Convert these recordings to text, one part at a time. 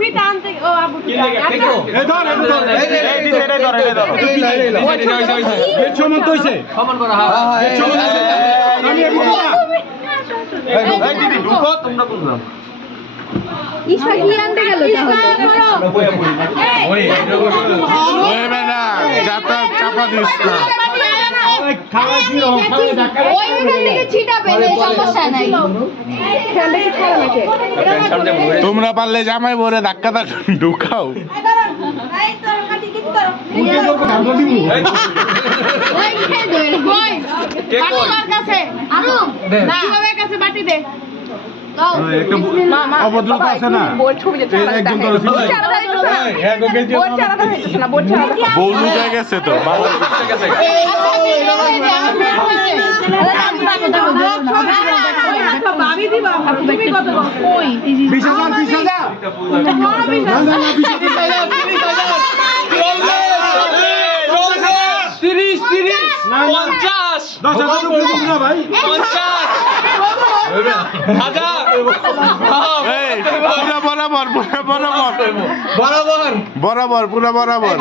ফিটা আনতে ও আবু ফিটা এই ধর এই দিছে ধর এই সমান তো হইছে সমান করা হ্যাঁ আমি এই দিদি ঢুকো তোমরা বুঝলাম ইসা কি আনতে গেল ওই বেটা যাতা চাপা দিস না খাওয়া কি রকম খাওয়া ঢাকা ওইখান থেকে ছিটা পেলে সমস্যা নাই তোমরা পারলে জামাই বরে ধাক্কা ঢুকাও অভদ্রতা আছে না একজন ধরো বউ লুকায় গেছে তো বরাবর পুরা বরাবর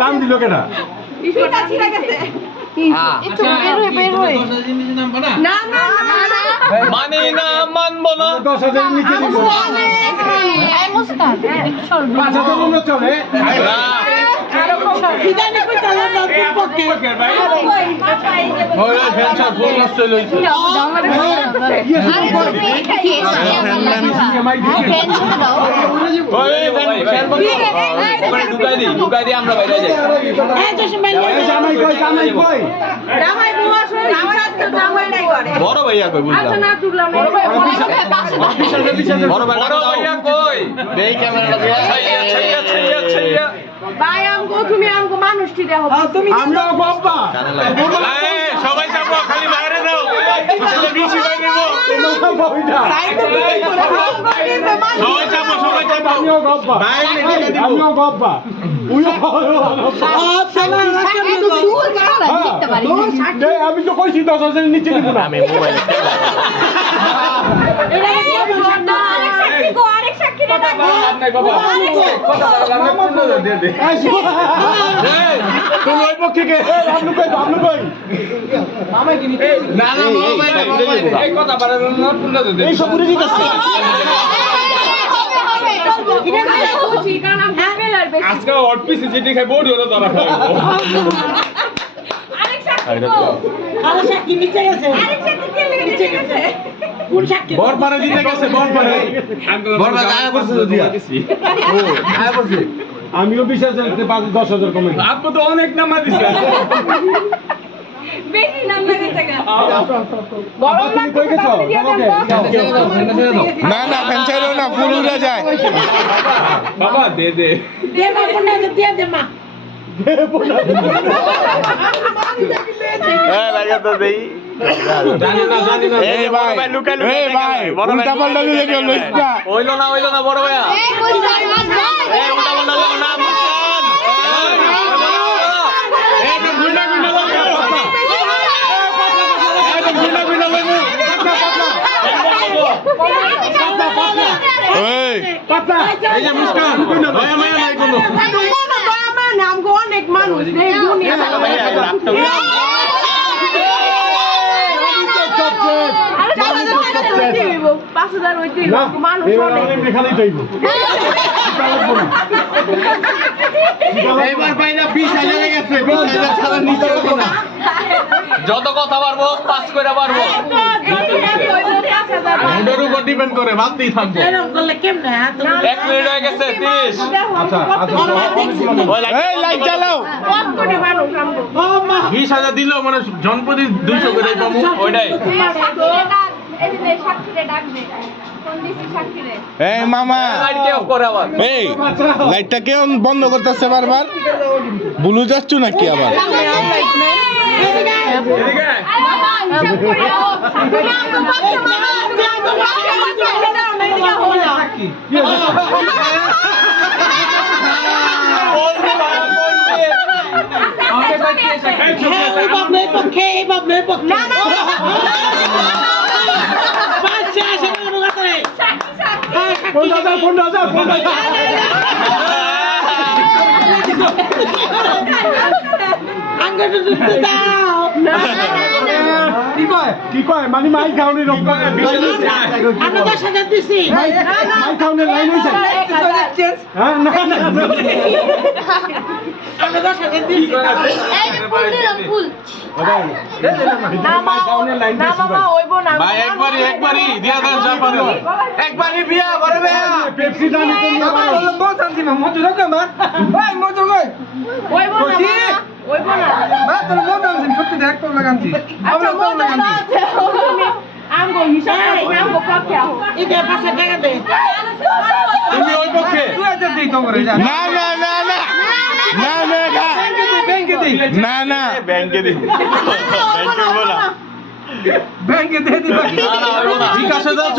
দাম দিল কেনা মানে না মানবো না 10,000 নিচে দিব 5,000 চলে ঢুকাই দিয়ে আমরা বাইরে যাই বড় ভাইয়া কই বুঝলাম বড় ভাইয়া কই এই ক্যামেরাটা দিয়ে ছাইয়া ভাই আমগো তুমি আমগো মানুষটি দেখো তুমি আমরাও বাবা সবাই যাবো খালি বাইরে দাও বেশি বাইরে নেবো সবাই যাবো আমিও বাবা আমিও বাবা আমি তো কইছি 10,000 নিচে দিব না আমি মোবাইলে তুমি ওই পক্ষে কে আপনি কই না না এই কথা বাড়ানো না পুন্না দে এই সব পুরো দিতেছে আজকে হট পিস যেটি খাই বড়ি হলো ধরা খাই বর পারে দিতে গেছে বর পারে আয়া বসে দিছি আয়া বসে আমিও 20,000 10,000 কমে আপনি তো অনেক নামা দিছেন বেশি নাম লাগাইছে গা গরম না কই গেছো না না ফ্যান চাইলো না ফুল উড়ে যায় বাবা দে দে মা কোন দিয়ে দে মা লাগে তো দেই জানি না এই ভাই এই ভাই উল্টা পাল্টা দিলে কেউ লইস না হইলো না বড় ভাইয়া এই বুঝার মাছ এই উল্টা পাল্টা দাও না মুস্কান এই তো গুইনা লাগাও এই তো গুইনা লাগাও এই পাতা এই যে মুস্কান ভাইয়া মায়া নাই কোনো নাম গো অনেক মানুষ এই দুনিয়া এবার পাইনা 20,000 গেছে 20,000 ছাড়া নিচে হতো না যত কথা পারবো পাস করে পারবো মুডের উপর ডিপেন্ড করে বাদতেই থাকবো 1 মিনিট হয়ে গেছে 30 আচ্ছা এই লাইট জ্বালাও 20,000 দিলেও মানে জনপ্রতি 200 করে পাবো ওইটাই এই মামা লাইট কে অফ করে আবার এই লাইটটা কেউ বন্ধ করতেছে বারবার ব্লু যাচ্ছ নাকি আবার পক্ষে এই বাবলের পক্ষে না না বাচ্চা আসে কোনো কথা নেই আঙ্গুল দুধ দাও কি কয় মানে মাই খাওনি রক্ষা আমি 10,000 দিছি মাই খাওনি লাইন হইছে হ্যাঁ না না আমি 10,000 দিছি এই যে ফুল দিলাম ফুল না মামা হইবো না ভাই একবারই দিয়া দেন যা পারো একবারই বিয়া করে বিয়া পেপসি দানি তো নিয়ে পারো বহুত শান্তি মা মজু রাখ মা ভাই মজু কই হইবো না হইবো না মা তোর বহুত শান্তি সত্যি দেখ তো লাগান্তি আমরা তো লাগান্তি আমগো হিসাব করে আমগো পক্ষে আও ইদে 500 টাকা দে তুমি ওই পক্ষে তুই আজ দেই তো করে যা না না না না না না না ব্যাংকে দে না না ব্যাংকে দিই ব্যাংকে বলা ব্যাংকে দে দি বিকাশে দাও